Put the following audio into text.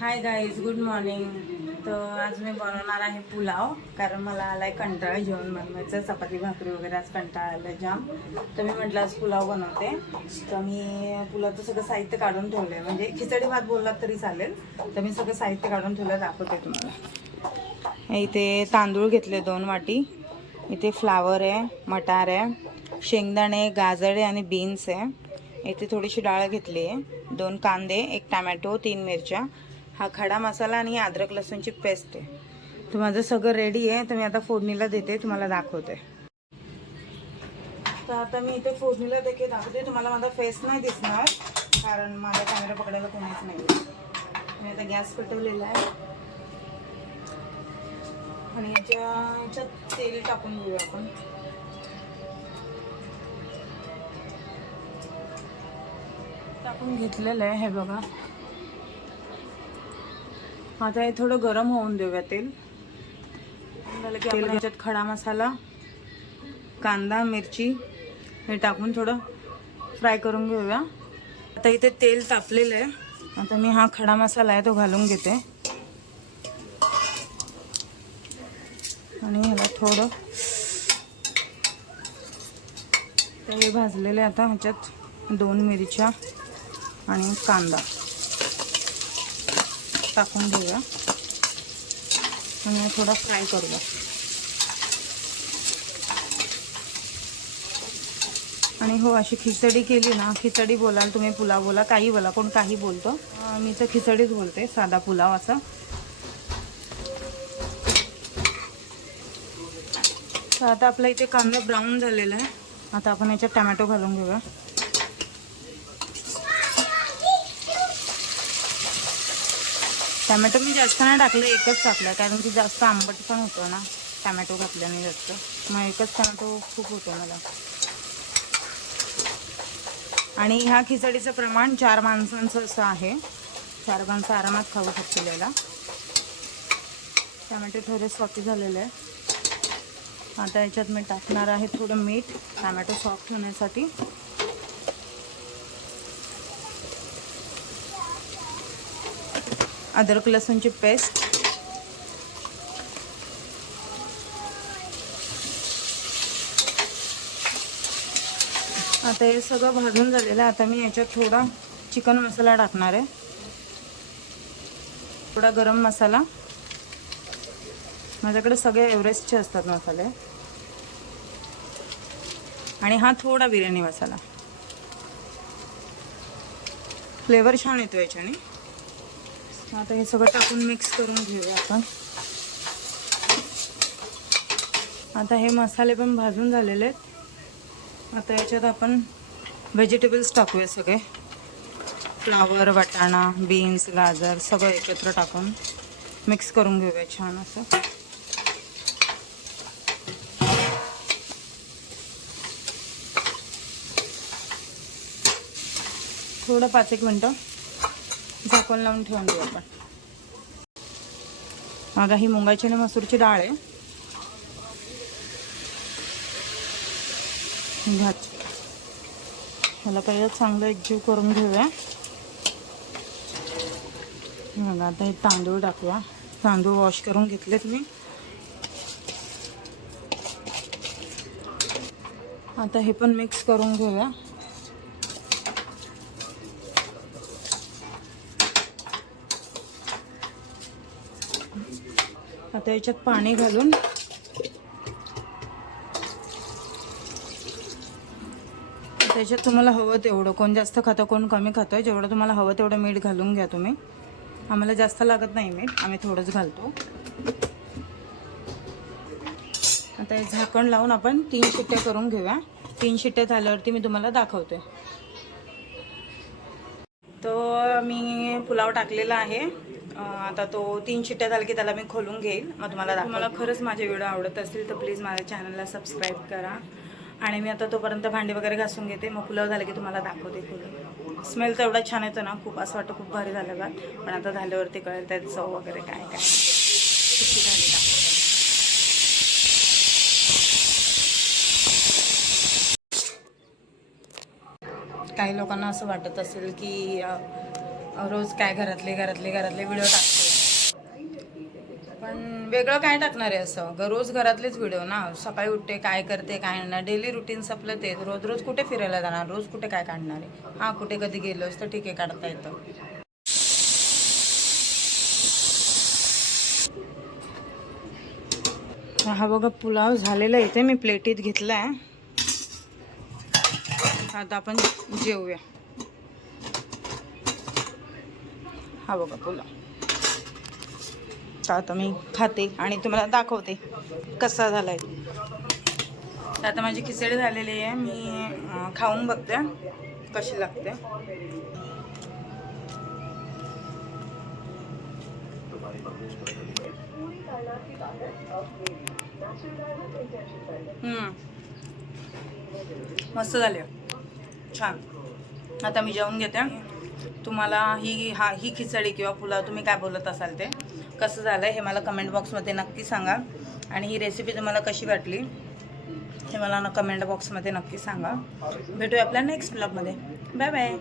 Hi guys, good morning. तर आज मी बनवणार आहे पुलाव, कारण मला आलाय कंटाळा जेवण बनवायचं. चपाती भाकरी वगैरे आज कंटाळा आला जाम. तर मी म्हटलं आज पुलाव बनवते. तर मी पुलावचं सगळं साहित्य काढून ठेवलं आहे, म्हणजे खिचडी भात बोललात तरी चालेल. तर मी सगळं साहित्य काढून ठेवलं, दाखवते तुम्हाला. इथे तांदूळ घेतले 2 वाटी. इथे फ्लावर आहे, मटार आहे, शेंगदाणे, गाजर आणि बीन्स आहे. इथे थोडीशी डाळ घेतली आहे, 2 कांदे, 1 टमॅटो, 3 मिरच्या, हा खडा मसाला आणि अद्रक लसूणची पेस्ट आहे. तर माझं सगळं रेडी आहे. तर मी आता फोडणीला देते, तुम्हाला दाखवते. तर आता मी इथे फोडणीला दाखवते. तुम्हाला माझा फेस नाही दिसणार, कारण माझा कॅमेरा पकडायला कोणीच नाही. मी आता गॅस पेटवलेला आहे आणि याच्यात तेल टाकून घेऊया आपण. टाकून घेतलेलं आहे, हे बघा. आता हे थोडं गरम होऊन देऊया तेल. झालं की आपण याच्यात खडा मसाला, कांदा, मिरची हे टाकून थोडं फ्राय करून घेऊया. आता इथे तेल तापलेलं आहे. आता मी हा खडा मसाला आहे तो घालून घेते आणि ह्याला थोडं हे भाजलेले. आता ह्याच्यात 2 मिरच्या आणि कांदा टाकून घेऊया आणि थोडा फ्राय करूया. आणि हो, अशी खिचडी केली ना, खिचडी बोलाल तुम्ही, पुलाव बोला, काही बोला, कोण काही बोलतो. मी तर खिचडीच बोलते, साधा पुलाव असं. तर आता आपला इथे कांदा ब्राऊन झालेला आहे. आता आपण याच्यात टमॅटो घालून घेऊया. टमॅटो मी जास्त नाही टाकलं, एकच टाकलं, कारण की जास्त आंबट पण होतो ना टमॅटो घातल्याने जास्त. मग एकच टमॅटो खूप होतो मला. आणि ह्या खिचडीचं प्रमाण 4 माणसांचं असं आहे. 4 माणसं आरामात खाऊ शकतील याला. टमॅटो थोडे सॉफ्ट झालेले आहे. आता याच्यात मी टाकणार आहे थोडं मीठ, टमॅटो सॉफ्ट होण्यासाठी. अद्रक लसूणची पेस्ट, आता हे सगळं भाजून झालेलं आहे. आता मी याच्यात थोडा चिकन मसाला टाकणार आहे, थोडा गरम मसाला. माझ्याकडे सगळे एव्हरेस्टचे असतात मसाले. आणि हा थोडा बिर्याणी मसाला. फ्लेवर छान येतो याच्याने. आता हे सगळं टाकून मिक्स करून घेऊया आपण. आता हे मसाले पण भाजून झालेले आहेत. आता याच्यात आपण व्हेजिटेबल्स टाकूया सगळे. फ्लावर, वाटाणा, बीन्स, गाजर सगळं एकत्र टाकून मिक्स करून घेऊया छान असं. थोडं 5-1 मिनटं झाकण लावून ठेवून देऊ आपण. आता ही मुंगाची आणि मसूरची डाळ आहे. ह्याला पहिलं चांगलं एकजीव करून घेऊया. मग आता हे तांदूळ टाकूया. तांदूळ वॉश करून घेतलेत मी. आता हे पण मिक्स करून घेऊया. आता याच्यात पाणी घालून त्याच्यात तुम्हाला हवं तेवढं, कोण जास्त खातं कोण कमी खातं, जेवढं तुम्हाला हवं तेवढं मीठ घालून घ्या तुम्ही. आम्हाला जास्त लागत नाही मीठ, आम्ही थोडंच घालतो. आता हे झाकण लावून आपण 3 शिट्ट्या करून घेऊया. 3 शिट्ट्या झाल्यावरती मी तुम्हाला दाखवते. तो मी पुलाव टाकलेला आहे. आता तो 3 शिट्ट्या झाल्या की त्याला मी खोलून घेईल, मग तुम्हाला दाखवते. मला खरंच माझे व्हिडिओ आवडत असतील तर प्लीज माझ्या चॅनलला सबस्क्राईब करा. आणि मी आता तोपर्यंत भांडी वगैरे घासून घेते, मग पुलाव झालं की तुम्हाला दाखवते खोलून. स्मेल तर एवढा छान येतो ना, खूप असं वाटतं खूप भारी झालं का. पण आता झाल्यावरती कळेल त्यात चव वगैरे काय काय कशी झाली दाखवते. काही लोकांना असं वाटत असेल की रोज काय घरातले व्हिडिओ टाकते, पण वेगळं काय टाकणार आहे असं? रोज घरातलेच व्हिडिओ ना. सकाळी उठते, काय करते, काय नाही, डेली रुटीन संपलं ते. रोज कुठे फिरायला जाणार, रोज कुठे काय काढणार आहे? हां, कुठे कधी गेलोस तर ठीक आहे, काढता येतं. हा बघा पुलाव झालेला इथे मी प्लेटीत घेतलाय. आता आपण जेवूया. हा बघा पुलाव. तर आता मी खाते आणि तुम्हाला दाखवते कसा झालाय. तर आता माझी खिचडी झालेली आहे. मी खाऊन बघते कशी लागते. मस्त झाले, छान. आता मी जेवून घेते. तुम्हाला ही खिचडी किंवा पुलाव तुम्ही काय बोलत असाल ते कसं झालं हे मला कमेंट बॉक्समध्ये नक्की सांगा. आणि ही रेसिपी तुम्हाला कशी वाटली हे मला कमेंट बॉक्समध्ये नक्की सांगा. भेटूया आपल्या नेक्स्ट ब्लॉगमध्ये. Bye bye.